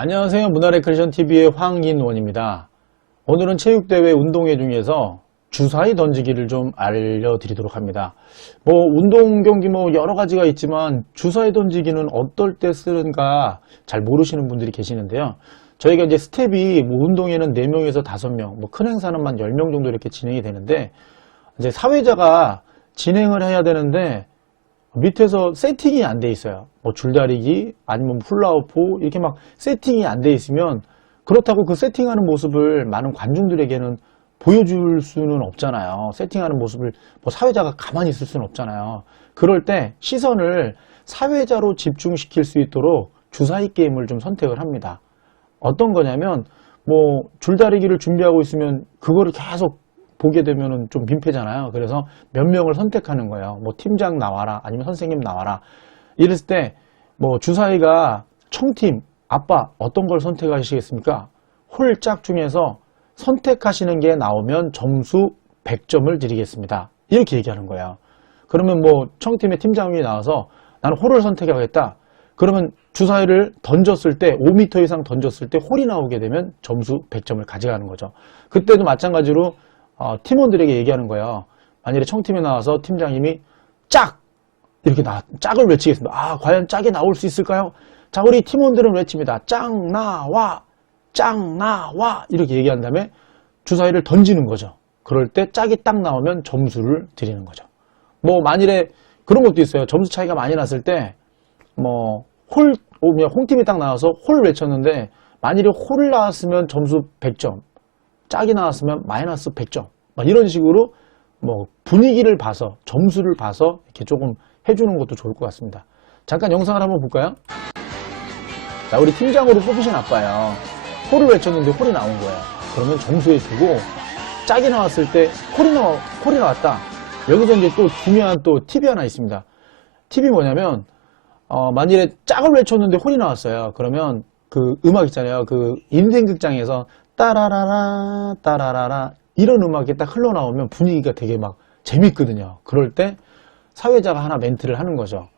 안녕하세요. 문화레크레이션TV의 황인원입니다. 오늘은 체육대회 운동회 중에서 주사위 던지기를 좀 알려드리도록 합니다. 뭐, 운동 경기 뭐 여러 가지가 있지만 주사위 던지기는 어떨 때 쓰는가 잘 모르시는 분들이 계시는데요. 저희가 이제 스텝이 뭐 운동회는 4명에서 5명, 뭐 큰 행사는 만 10명 정도 이렇게 진행이 되는데 이제 사회자가 진행을 해야 되는데 밑에서 세팅이 안 돼 있어요. 뭐 줄다리기 아니면 훌라후프 이렇게 막 세팅이 안 돼 있으면 그렇다고 그 세팅하는 모습을 많은 관중들에게는 보여줄 수는 없잖아요. 세팅하는 모습을 뭐 사회자가 가만히 있을 수는 없잖아요. 그럴 때 시선을 사회자로 집중시킬 수 있도록 주사위 게임을 좀 선택을 합니다. 어떤 거냐면 뭐 줄다리기를 준비하고 있으면 그거를 계속 보게 되면은 좀 민폐잖아요. 그래서 몇 명을 선택하는 거예요. 뭐 팀장 나와라, 아니면 선생님 나와라. 이랬을 때 뭐 주사위가 총팀, 아빠 어떤 걸 선택하시겠습니까? 홀짝 중에서 선택하시는 게 나오면 점수 100점을 드리겠습니다. 이렇게 얘기하는 거예요. 그러면 뭐 청팀의 팀장이 나와서 나는 홀을 선택하겠다. 그러면 주사위를 던졌을 때 5m 이상 던졌을 때 홀이 나오게 되면 점수 100점을 가져가는 거죠. 그때도 마찬가지로 어, 팀원들에게 얘기하는 거예요. 만일에 청팀에 나와서 팀장님이 짝! 이렇게 나, 짝을 외치겠습니다. 아, 과연 짝이 나올 수 있을까요? 자, 우리 팀원들은 외칩니다. 짝 나와! 짝 나와! 이렇게 얘기한 다음에 주사위를 던지는 거죠. 그럴 때 짝이 딱 나오면 점수를 드리는 거죠. 뭐, 만일에 그런 것도 있어요. 점수 차이가 많이 났을 때, 뭐, 홀, 홍팀이 딱 나와서 홀 외쳤는데, 만일에 홀 나왔으면 점수 100점, 짝이 나왔으면 마이너스 100점. 막 이런 식으로 뭐 분위기를 봐서 점수를 봐서 이렇게 조금 해주는 것도 좋을 것 같습니다. 잠깐 영상을 한번 볼까요? 자, 우리 팀장으로 뽑으신 아빠예요. 홀을 외쳤는데 홀이 나온 거예요. 그러면 점수에 두고 짝이 나왔을 때 홀이 나와 홀이 나왔다. 여기서 이제 또 중요한 또 팁이 하나 있습니다. 팁이 뭐냐면 어, 만일에 짝을 외쳤는데 홀이 나왔어요. 그러면 그 음악 있잖아요. 그 인생극장에서 따라라라 따라라라 이런 음악이 딱 흘러나오면 분위기가 되게 막 재밌거든요. 그럴 때 사회자가 하나 멘트를 하는 거죠.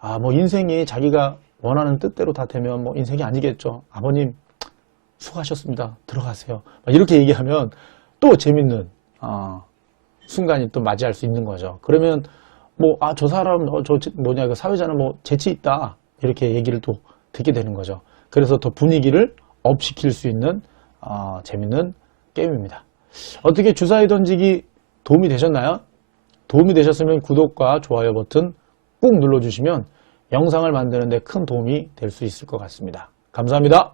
아, 뭐 인생이 자기가 원하는 뜻대로 다 되면 뭐 인생이 아니겠죠. 아버님 수고하셨습니다. 들어가세요. 막 이렇게 얘기하면 또 재밌는 어, 순간이 또 맞이할 수 있는 거죠. 그러면 뭐 아 저 사람 어, 저 제- 뭐냐 그 사회자는 뭐 재치 있다 이렇게 얘기를 또 듣게 되는 거죠. 그래서 더 분위기를 업시킬 수 있는 어, 재밌는 게임입니다. 어떻게 주사위 던지기 도움이 되셨나요? 도움이 되셨으면 구독과 좋아요 버튼 꾹 눌러주시면 영상을 만드는 데 큰 도움이 될 수 있을 것 같습니다. 감사합니다.